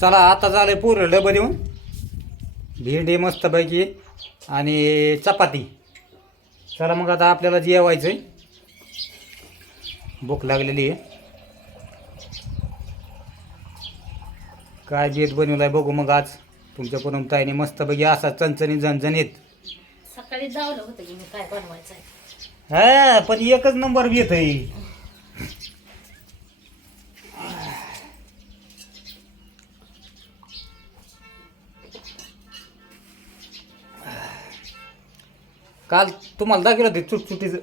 चला आता झालंय पूर्ण डबं देऊन भेंडी मस्तपैकी आणि चपाती. चला मग आता आपल्याला जेवायचं आहे, भूक लागलेली आहे. काय बेत बनवलाय बघू मग आज तुमच्या पूनमताईने मस्तपैकी असा चणचणीत झणझणीत. सकाळी जावलं होतं की मी काय बनवायचं आहे. हा पण एकच नंबर बेत आहे. काल तुम्हाला दाखवलं ते चुटचुटीचं.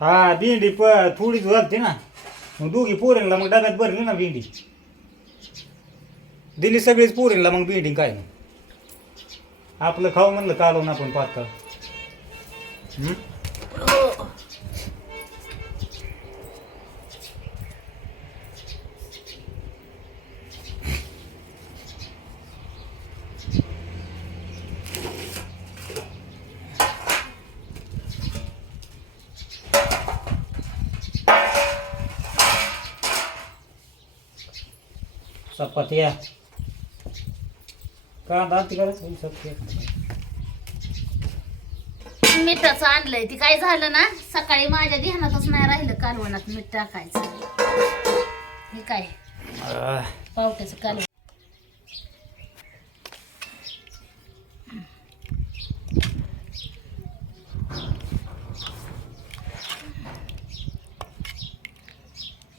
हा भेंडी थोडीच घालते ना, मग दोघी पोरींला मग डब्यात भरली ना भेंडी, दिली सगळीच पोरींला मग भेंडी. काय ना आपलं खाऊ म्हणलं कालवून आपण पातळ. चपात्या कांदा करायचं मिठाचं आणलंय ती काय झालं ना, सकाळी माझ्या ध्यानातच नाही राहिलं कालवणात मीठ टाकायचं. हे काय पावट्याचं कालवण.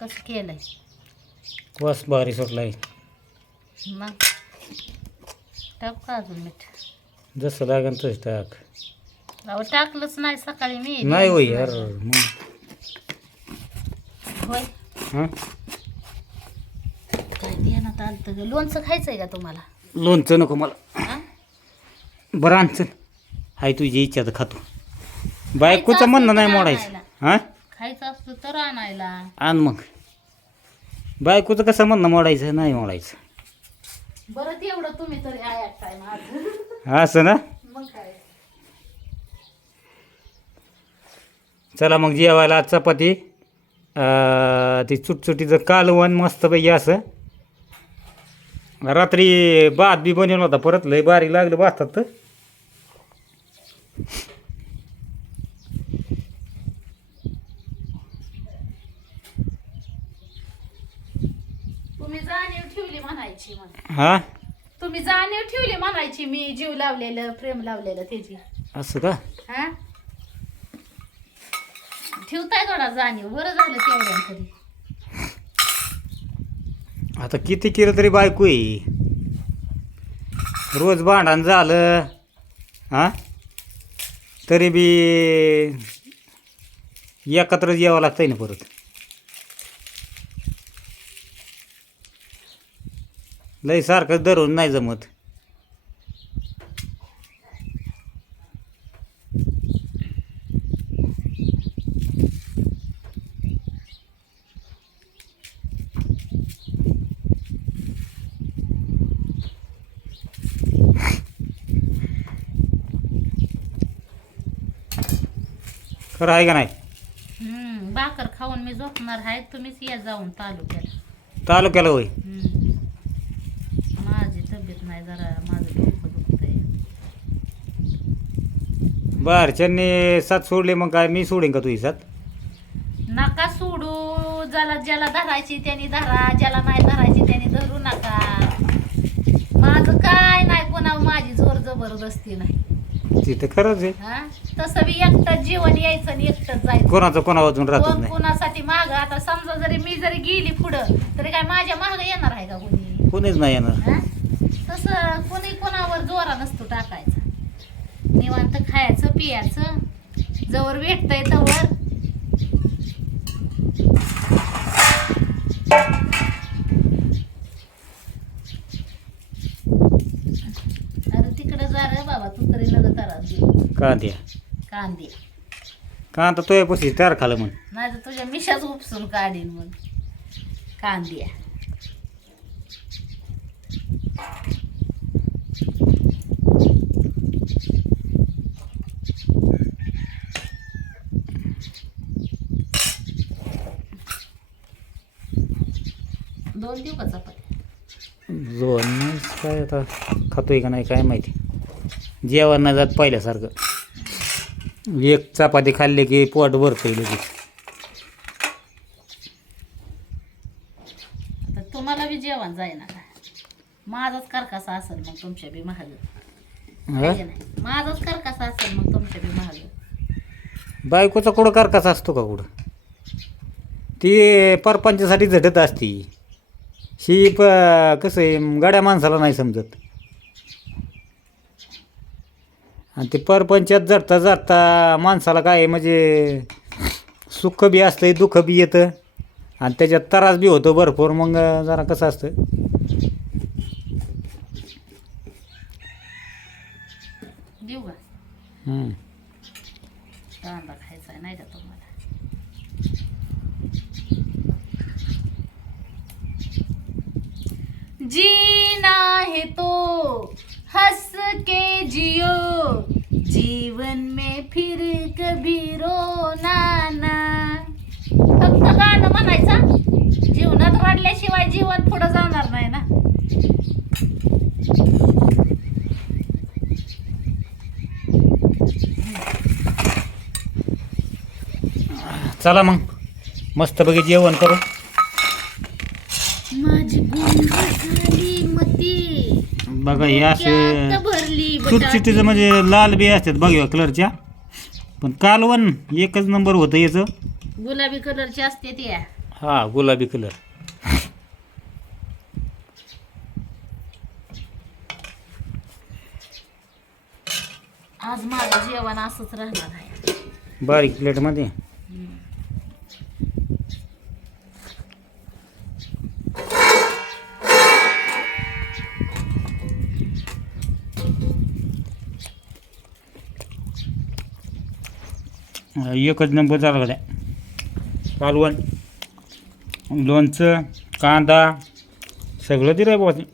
कसं केलंय वास भारी सुटलाय. मग टाक का अजून मीठ? जसं लागेल तसं टाक. अहो टाकलंच नाही सकाळी मी. नाही होय यार मग. होय हां काय ध्यानात आलं ग. लोणचं खायचंय का तुम्हाला? लोणचं नको मला. हा? बरं आण चल, हाय तुझी इच्छा तर खातो. बायकोचं म्हणणं नाही मोडायचं. हां खायचं असतं तर आणायला. आण मग. बायकोचं कसं म्हणणं मोडायचं नाही मोडायचं. बरं तेवढं तुम्ही तरी ऐकताय माझं. असं ना. मग काय चला मग जेवायला आज चपाती, ती चुटचुटीचं कालवण मस्तपैकी असं. रात्री भात बी बनवला होता, परत लय बारीक लागलं भातात तर. तुम्ही जाणीव ठेवली म्हणायची. मग हां तुम्ही जाणीव ठेवली म्हणायची. मी जीव लावलेलं प्रेम लावलेलं त्याची. असं का. हा ठेवताय थोडा जाणीव. बरं झालं तेवढ्या तरी. आता किती केलं तरी बायको आहे. रोज भांडण झालं हां तरी बी एकत्रच यावं लागतंय ना परत. लय सारखं धरून नाही जमत. खरं आहे का नाही. भाकर खाऊन मी झोपणार आहे. तुम्हीच या जाऊन तालुक्याला. तालुक्याला होय. माझी तब्येत नाही, जरा माझं डोकं दुखतंय. बाहेरच्यांनी साथ सोडली मग काय मी सोडेन का तुझी साथ? नका सोडू. ज्याला धरायची त्यांनी धरा, ज्याला नाही धरायची त्यांनी धरू नका. माझं काय नाही, कोणा माझी जोर जबरदस्ती नाही. तिथं खरंच आहे. हा तसं बी एकटंच जीवन यायचं आणि एकटंच जायचं. कोणाचं कोणा वाजून राहत कोण नाही. कोणासाठी माग. आता समजा जरी मी जरी गेली पुढं तरी काय माझ्या माग येणार आहे का कोणी? कोणीच नाही येणार. हा? तसं कोणी कोणावर जोरा नसतो टाकायचा. निवांत खायचं पियाचं जवळ भेटतंय तवर. अरे तिकडे जा रे बाबा, तू तरी नग त्रास देऊ. कांद्या कांदे कांदा तो पशी तयार खालं म्हण. नाही तर तुझ्या मिशाच उपसून काढीन मग. कांद्या 2 देऊ का चपात्या? दोन काय आता खातोय का नाही काय माहिती. जेवण नाही जात पहिल्यासारखं. एक चपाती खाल्ली की पोट भरतंय लगेच. आता तुम्हाला बी जेवण जाईना का? माझाच करकसा असेल मग तुमच्या बी महाग. हा? माझाच करकसा असेल मग तुमच्या बी महाग. बायकोचा कुठं कारकास असतो का कुठं? ती परपंचासाठी झटत असती. ही कसं आहे गड्या माणसाला नाही समजत. आणि ते परपंचात झटता झटता माणसाला काय आहे म्हणजे सुख बी असतं दुःख बी येतं आणि त्याच्यात त्रास बी होतो भरपूर. मग जरा कसं असतं देऊ का? हम्म. कांदा खायचा नाही का तुम्हाला? जीना है तो हंस के जियो, जीवन में फिर कभी रोना ना. फक्त गाणं म्हणायचं. जीवनात रडल्याशिवाय जीवन पुढं जाणार नाही ना. चला मग मस्तपैकी जेवण करू. माझी गुंग झाली मती, बघा हे असे डोक्यात भरली तुटचिटीचं म्हणजे लाल बी असतात बघा कलरच्या. पण कालवण एकच नंबर होतं याचं. गुलाबी कलरची असते ती. हा गुलाबी कलर. आज माझं जेवण असंच राहणार आहे. बारीक प्लेटमध्ये. एकच नंबर झाला गड्या. कालवण, लोणचं, कांदा सगळं दिलं आहे बाबा ते.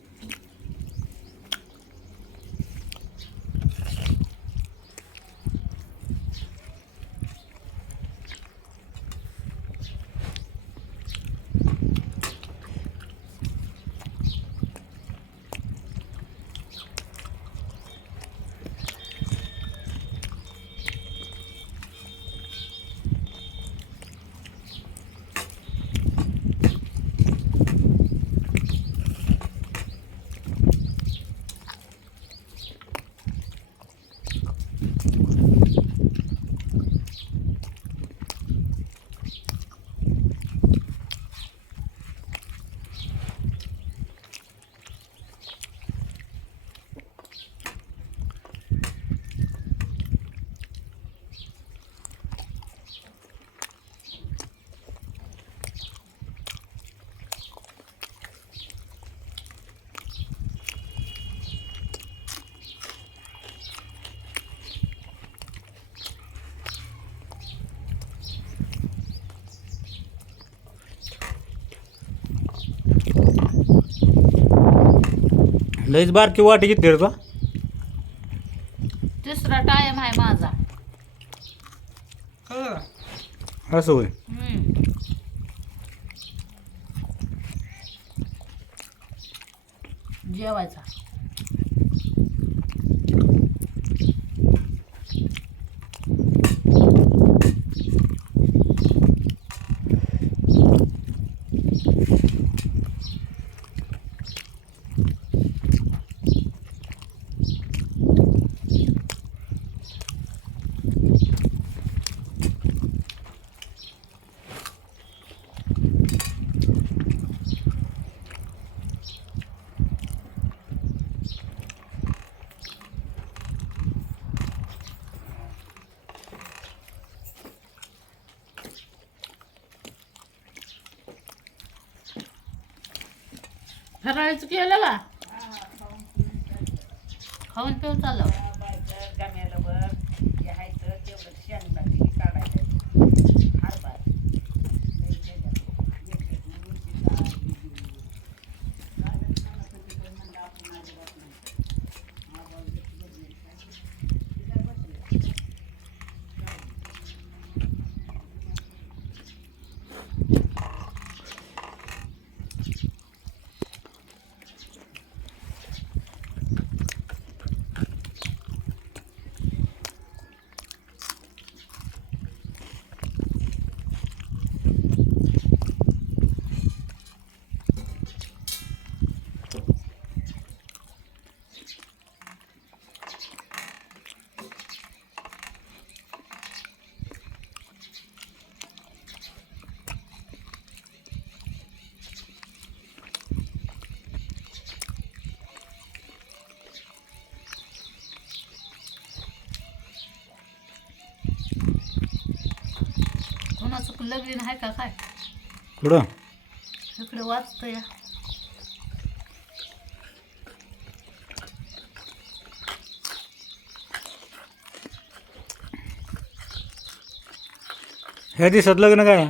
लईच बारकी वाटी घेतली रे का? तिसरा टाइम आहे माझा. असं होय. जेवायचा. फराळाचं केलं का? खाऊन पिऊन चाललं. लगीन आहे का काय कुठं इकडे वाचतं या ह्या दिवसात लग्न काय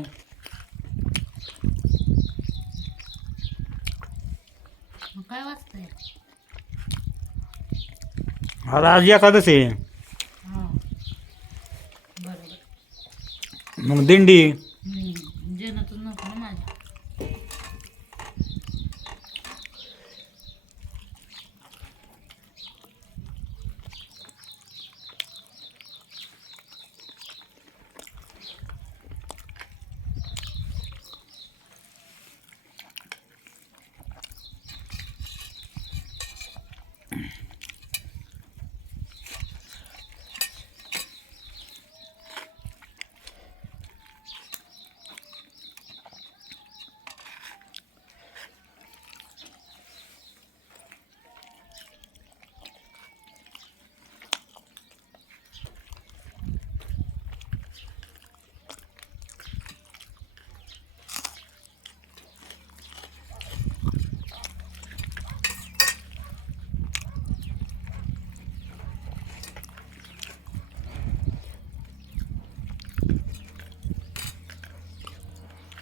मग काय वाचतंय आता आज एकादश आहे हां बरोबर मग दिंडी जेवणातच नको ना माझ्या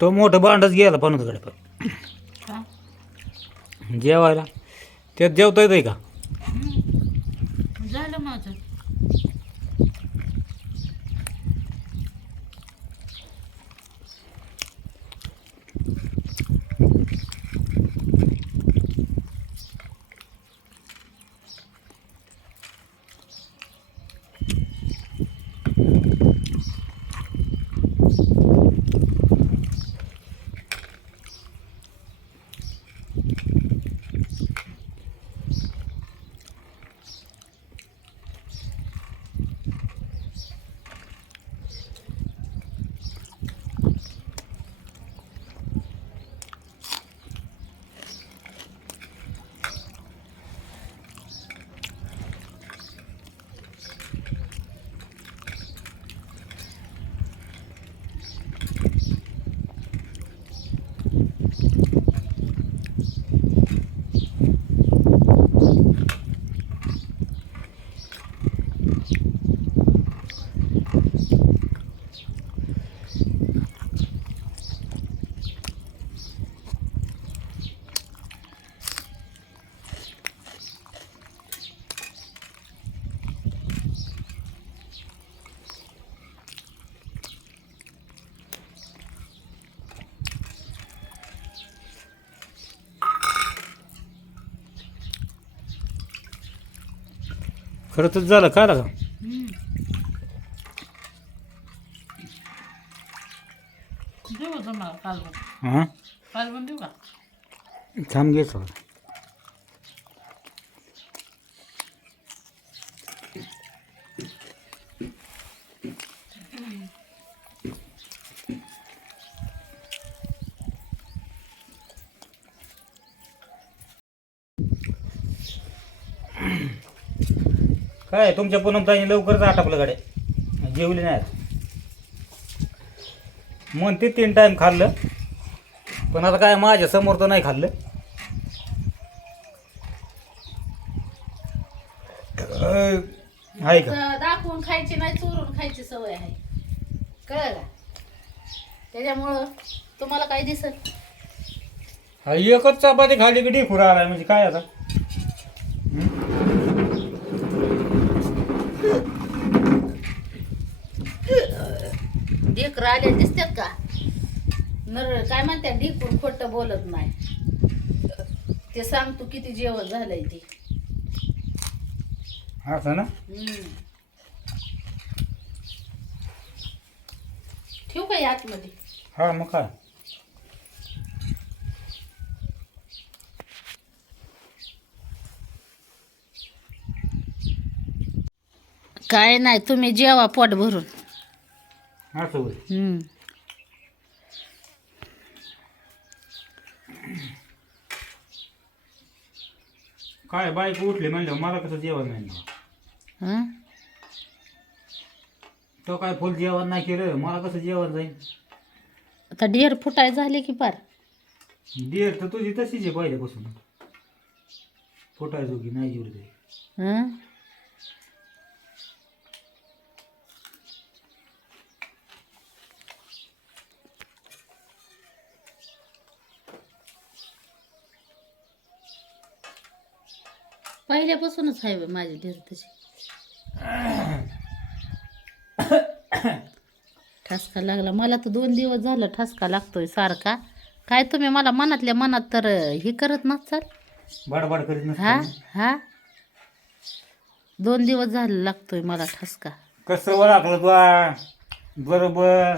तो मोठं भांडच गेला पण पण का जेवायला त्यात जेवता येतंय का झालं माझं खरं तर झालं काय लागा देऊ का तुम्हाला कालवण हां कालवण देऊ का थांब घ्यायचं काय तुमच्या पूनमताईने लवकरच आटापलं गाड्या जेवली नाही म्हणते 3 टाईम खाल्लं पण आता काय माझ्या समोर तर नाही खाल्लं आहे का दाखवून खायची नाही चोरून खायची सवय आहे कळलं का त्याच्यामुळं तुम्हाला काय दिसत हा एकच चपाती खाली की ढिकूर आलाय म्हणजे काय आता ढेकर आले दिसतात का नर काय म्हणतात ढेकूर खोटं बोलत नाही ते सांग तू किती जेवण झालंय ते असं ना ठेवू का या आतमध्ये हा मग काय काय नाही तुम्ही जेवा पोट भरून असं होय काय बाईक उठली म्हणलं मला कसं जेवण नाही हं? तो काय फुल जेवण नाही केलं मला कसं जेवण जाईल आता ढेर फुटाय झाले की पार. डिअर तर तुझी तशीच आहे पहिल्यापासून. फुटायचो की नाही जुळते. हं? पहिल्यापासूनच आहे बाई माझी ढेर तशी. ठसका लागला मला तर 2 दिवस झालं ठसका लागतोय सारखा. काय तुम्ही मला मनातल्या मनात तर हे करत नसाल. बडबड करीत हा नसतं. हा 2 दिवस झालं लागतोय मला ठसका. कसं ओळखलं तुला बरोबर